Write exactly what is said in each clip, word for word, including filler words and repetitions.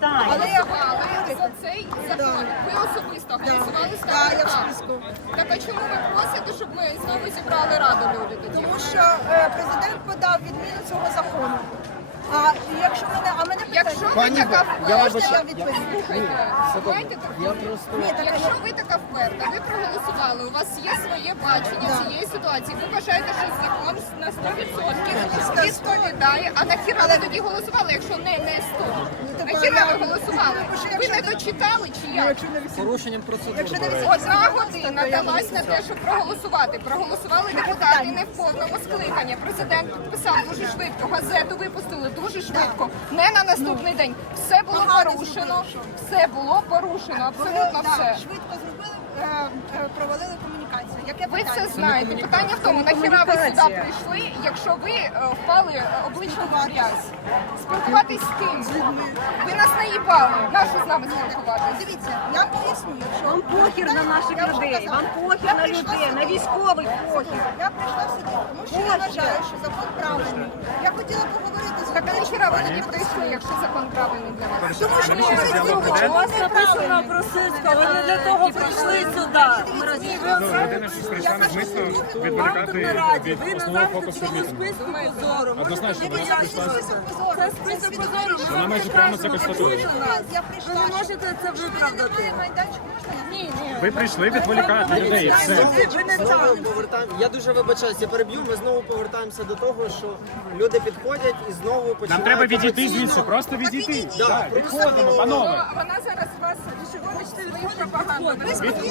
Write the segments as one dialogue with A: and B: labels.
A: питань.
B: Але я
C: голосували за цей закон. Ви особисто голосували
B: Так,
C: ставили
B: я в
C: так.
B: списку.
C: Так а чому ви просите, щоб ми знову зібрали раду люди тоді?
B: Тому що е, президент подав відміну цього закону. А якщо мене, а мене
C: Якщо
B: питання,
C: ви
D: Пані
C: така
D: Бо- я
C: вперта,
D: вибачаю,
B: я відповім.
C: слухайте, знаєте таку?
D: Я просто...
B: Ні, так,
C: Якщо ви така вперта, ви проголосували, у вас є своє бачення
B: Да.
C: цієї ситуації, ви вважаєте, що закон на сто відсотків
B: сто
C: відповідає, а нахіра ви тоді голосували, якщо не, не сто?
B: так,
C: Нахіра
B: я-
C: ви голосували?
B: Тому що
C: Ви
B: якщо
C: не
B: не-
C: дочитали чи
B: Ну,
C: як?
B: якщо не вісім-
D: Порушенням процедури.
B: Якщо не
D: бере.
C: Одна година далась на те, щоб проголосувати. Проголосували депутати не в повному скликанні. Президент підписав дуже швидко, газету випустили дуже швидко. Не на наступний день. Все було
B: Поганий
C: порушено.
B: зробили,
C: Все було порушено. Абсолютно
B: да,
C: все.
B: швидко зробили, е, е, провалили комунікацію. Яке
C: Ви
B: питання?
C: це знаєте. Питання в тому, нахіра ви сюди прийшли, якщо ви е, впали е, обличчям в грязь. Спілкуватись з ким? Ви нас наїбали. Нащо з нами спілкуватись?
B: Дивіться, я вам поясню, якщо...
A: Вам похір на наших
B: Я вже
A: людей,
B: казала.
A: вам похір
B: Я
A: на
B: прийшла
A: людей, на
B: сюди.
A: військових похір.
B: Я прийшла сюди, тому що я вважаю, що закон правильний. Я хотіла поговорити з
C: Так а нахіра ви тоді прийшли, якщо закон правильний для вас?
B: Тому що ми
A: У вас написано про Сирська, ви не для того прийшли сюди.
E: Людина, що прийшла навмисно відволікати від основного фокусу мітингу. Однозначно, вона прийшла,
A: Це список позору.
E: вона майже прямо це констатує.
B: Я прийшла,
A: Ви не можете це виправдати.
B: немає майданчику, можна я? Ні, ні.
E: Ви прийшли відволікати людей, і все.
A: Ви не
D: Знову
A: так.
D: повертаємо. Я дуже вибачаюся, я переб'ю. Ми знову повертаємося до того, що люди підходять і знову починають...
E: Нам треба відійти
D: емоційно-
E: звідси, просто відійти.
D: Да,
E: Так,
D: просто-
E: відходимо, панове.
C: Вона зараз вас виводить свою пропаганду. Ви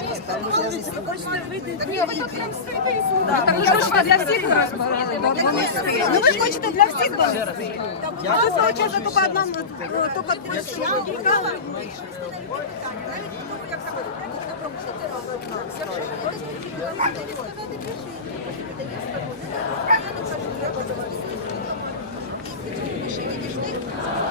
A: Ви хочете вийти?
C: Так ні, ви тут прям стоїте і слухаєте.
A: Так ви хочете для всіх розбирати. Ну ви хочете для всіх донести. А ви хочете тільки одному, тільки
B: Я обрала як саме пропустити разом. Якщо ви хочете сказати більше, я не кажу, я буду. І ми ще відійшли.